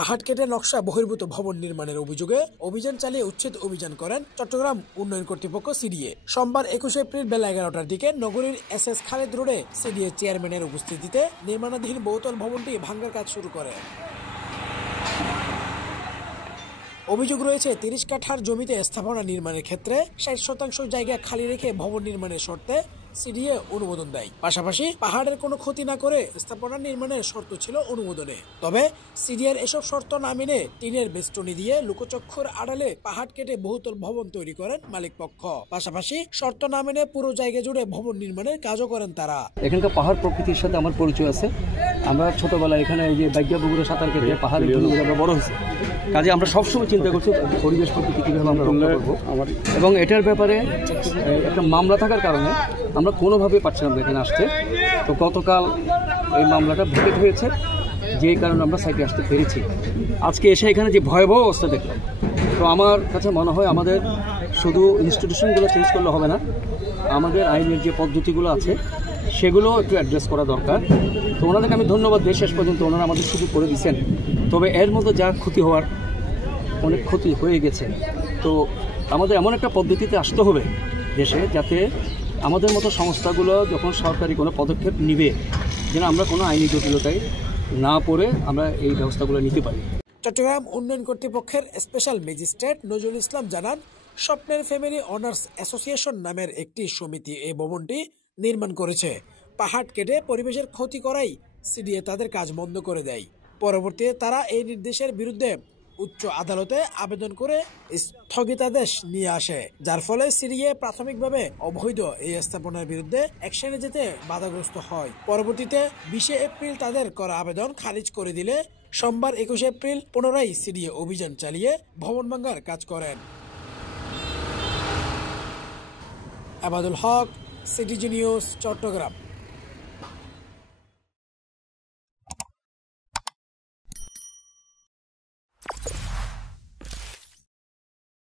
পাহাড় কেটে নকশা বহির্ভূত ভবন নির্মাণের অভিযোগে অভিযান চালিয়ে উচ্ছেদ অভিযান করেন চট্টগ্রাম উন্নয়ন কর্তৃপক্ষ সিডিএ। সোমবার 21 এপ্রিল বেলা 11টার দিকে নগরীর এসএস খালেদ রোডে সিডিএ চেয়ারম্যানের উপস্থিতিতে নির্মাণাধীন বহুতল ভবনটি ভাঙার কাজ শুরু করে। অভিযোগ রয়েছে 30 কাঠার জমিতে স্থাপনা নির্মাণের ক্ষেত্রে 60% জায়গা খালি রেখে ভবন নির্মাণের শর্তে সিডিএ অনুমোদন দেয়। পাশাপাশি পাহাড়ের কোনো ক্ষতি না করে স্থাপনা নির্মাণের শর্ত ছিল অনুমোদনে। তবে সিডিএর এসব শর্ত না মেনে টিনের বেষ্টনী দিয়ে লোকচক্ষুর আড়ালে পাহাড় কেটে বহুতল ভবন তৈরি করেন মালিক পক্ষ। পাশাপাশি শর্ত না মেনে পুরো জায়গা জুড়ে ভবন নির্মাণের কাজও করেন তারা। এখানকার পাহাড় প্রকৃতির সাথে আমার পরিচয় আছে। আমরা ছোটবেলায় এখানে এই যে বাইগা পুকুরে সাঁতার কেটে পাহাড়ে আমরা বড় হয়েছি। কাজে আমরা সবসময় চিন্তা করছি পরিবেশ প্রকৃতি কীভাবে আমরা রক্ষা করবো, এবং এটার ব্যাপারে একটা মামলা থাকার কারণে আমরা কোনোভাবে পাচ্ছিলাম এখানে আসতে। তো গতকাল এই মামলাটা ভেকেট হয়েছে, যেই কারণে আমরা সাইটে আসতে পেরেছি। আজকে এসে এখানে যে ভয়াবহ অবস্থা দেখলাম, তো আমার কাছে মনে হয় আমাদের শুধু ইনস্টিটিউশনগুলো চেঞ্জ করলে হবে না, আমাদের আইনের যে পদ্ধতিগুলো আছে সেগুলো একটু অ্যাড্রেস করা দরকার। তো ওনাদেরকে আমি ধন্যবাদ দিই, শেষ পর্যন্ত ওনারা আমাদের সুযোগ করে দিচ্ছেন। তবে এর মধ্যে যা ক্ষতি হওয়ার অনেক ক্ষতি হয়ে গেছে। তো আমাদের এমন একটা পদ্ধতিতে আসতে হবে দেশে, যাতে আমাদের মতো সংস্থাগুলো যখন সরকারি কোনো পদক্ষেপ নিবে, যেন আমরা কোনো আইনি জটিলতায় না পড়ে আমরা এই ব্যবস্থাগুলো নিতে পারি। চট্টগ্রাম উন্নয়ন কর্তৃপক্ষের স্পেশাল ম্যাজিস্ট্রেট নজরুল ইসলাম জানান, স্বপ্নের ফ্যামিলি অনার্স অ্যাসোসিয়েশন নামের একটি সমিতি এই ভবনটি নির্মাণ করেছে। পাহাড় কেটে পরিবেশের ক্ষতি করাই সিডিএ তাদের কাজ বন্ধ করে দেয়। পরবর্তীতে তারা এই নির্দেশের বিরুদ্ধে উচ্চ আদালতে আবেদন করে স্থগিতাদেশ নিয়ে আসে, যার ফলে সিডিএ প্রাথমিকভাবে অবৈধ এই স্থাপনার বিরুদ্ধে অ্যাকশনে যেতে বাধাগ্রস্ত হয়। পরবর্তীতে 20 এপ্রিল তাদের করা আবেদন খারিজ করে দিলে সোমবার 21 এপ্রিল পুনরায় সিডিএ অভিযান চালিয়ে ভবন ভাঙার কাজ করেন। আবাদুল হক, সিটিজি নিউজ, চট্টগ্রাম।